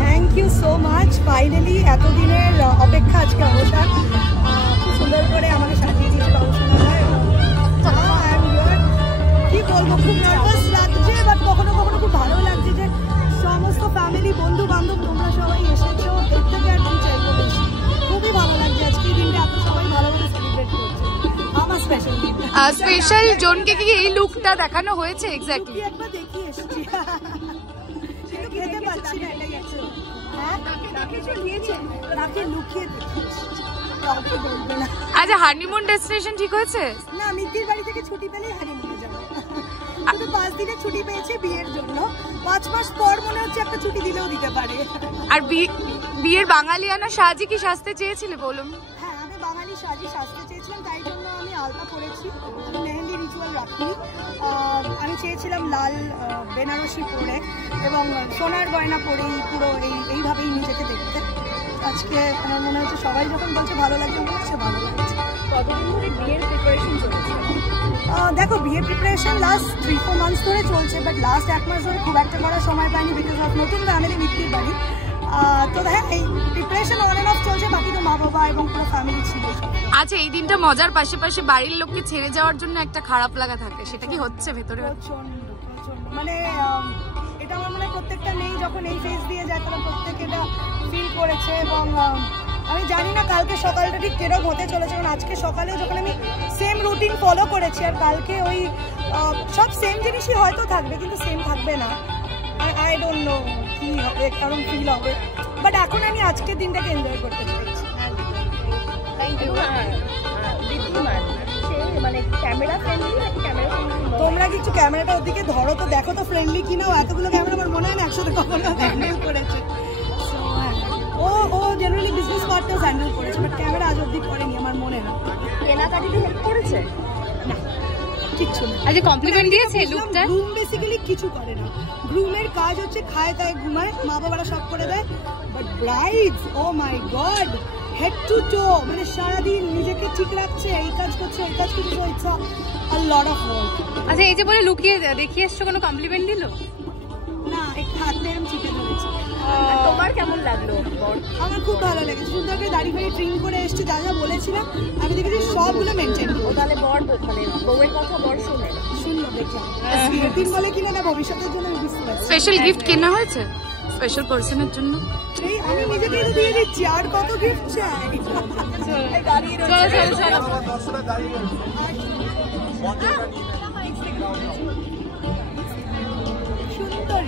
Thank you so much. Finally এতদিনের অপেক্ষা আজকে অবসান। খুব সুন্দর করে আমাকে সাজিয়ে দিয়েছে বাবুসোনা। কি বলবো, খুব নার্ভাস লাগছে, বাট কখনো কখনো খুব ভালো লাগছে যে সমস্ত ফ্যামিলি, বন্ধু বান্ধব তোমরা সবাই এসেছো। এর থেকে আর কি চাইবো বেশি। খুবই ভালো লাগছে আজকে এই দিনটা এত সবাই ভালোভাবে সেলিব্রেট করছে। আমার স্পেশাল দিন। স্পেশাল জনকে কি এই লুকটা দেখানো হয়েছে? এক্স্যাক্টলি একবার দেখিয়ে এসেছি, কিন্তু খেতে পারছি না, এটাই আছে। হ্যাঁ, কিছু নিয়েছে, তাকে লুকিয়ে দেখিয়েছি, কাউকে বলবে না। আচ্ছা, হানিমুন ডেস্টিনেশন ঠিক হয়েছে? না, মিত্তির বাড়ি থেকে ছুটি পেলেই হানিমুনে যাবো। শুধু 5 দিনের ছুটি পেয়েছে বিয়ের জন্য। 5 মাস পর মনে হচ্ছে একটা ছুটি দিলেও দিতে পারে। আর বিয়ের বাঙালিয়ানা সাজি কি সাজতে চেয়েছিলে বলুন? হ্যাঁ, আমি বাঙালি সাজি সাজতে চেয়েছিলাম, তাই জন্য আমি আলতা পরেছি। আমি মেহেন্দি রিচুয়াল রাখিনি। আমি চেয়েছিলাম লাল বেনারসি পরে এবং সোনার গয়না পরেই পুরো এইভাবেই নিজেকে দেখতে। আজকে আমার মনে হচ্ছে সবাই যখন বলছে ভালো লাগছে, মনে হচ্ছে ভালো লাগছে। কতদিন ধরে বিয়ের প্রিপারেশন চলছে? দেখো, বিয়ের প্রিপারেশন লাস্ট 3-4 মান্থস ধরে চলছে, বাট লাস্ট 1 মাস ধরে খুব একটা করার সময় পাইনি বিকজ অফ নতুন ফ্যামিলি, মিত্তির বাড়ি। তো হ্যাঁ, এই প্রিপারেশন অন এন্ড অফ চলছে। বাকি তো মা বাবা এবং পুরো ফ্যামিলি ছিল। আচ্ছা, এই দিনটা মজার পাশাপাশি বাড়ির লোককে ছেড়ে যাওয়ার জন্য একটা খারাপ লাগা থাকে, সেটা কি হচ্ছে ভেতরে? প্রচন্ড মানে এটা আমার মনে হয় প্রত্যেকটা মেয়ে যখন এই ফেজ দিয়ে যায় তারা প্রত্যেকে এটা ফিল করেছে। এবং আমি জানি না কালকে সকালটা ঠিক কিরকম হতে চলেছে, কারণ আজকে সকালেও যখন আমি সেম রুটিন ফলো করেছি, আর কালকে ওই সব সেম জিনিসই হয়তো থাকবে, কিন্তু সেম থাকবে না। আই ডোন্ট নো কি হবে, কারণ ফিল হবে। বাট এখন আমি আজকের দিনটাকে এনজয় করতে চাইছি। মানে ক্যামেরা ফ্রেন্ডলি নাকি ক্যামেরা ফ্রেন্ডলি? তোমরা কিছু ক্যামেরাটা ওদিকে ধরো তো, দেখো তো ফ্রেন্ডলি কিনা। এতগুলো ক্যামেরা আমার মনে হয় না একসাথে কখনো হ্যান্ডেল করেছে। ও জেনারেলি বিজনেস পার্টনার হ্যান্ডেল করেছে, বাট ক্যামেরা আজ অব্দি করেনি আমার মনে হয়। কেনাকাটিতে হেল্প করেছে না, কিচ্ছু না। আচ্ছা, কমপ্লিমেন্ট দিয়েছে লুকটা? গ্রুম বেসিক্যালি কিছু করে না। গ্রুমের কাজ হচ্ছে খায় দায় ঘুমায়, মা বাবারা সব করে দেয়। But brides, oh my god, head to toe, মানে সারাদিন নিজেকে ঠিক রাখছে, এই কাজ করছে, এই কাজ করছে। It's a lot of work. আচ্ছা, এই যে বলে লুকিয়ে দেখিয়ে এসছো, কোনো কমপ্লিমেন্ট দিল না? একটু হাতে এরকম চিপে ধরেছে। তোমার কেমন লাগলো? আমার খুব ভালো লেগেছে। সুন্দর করে দাড়ি ফাড়ি ট্রিম করে এসছে, যা যা বলেছিলাম আমি দেখেছি সবগুলো মেনটেন ও তাহলে বর মানে বউয়ের কথা বর শুনলো, দেখলাম। নতুন বলে কিনা না ভবিষ্যতের জন্য বুঝতে পারছি। স্পেশাল গিফট কেনা হয়েছে স্পেশাল পার্সনের জন্য? এই আমি নিজেকে তো দিয়ে দিচ্ছি, আর কত গিফট চাই? চলো চলো চলো। সুন্দর।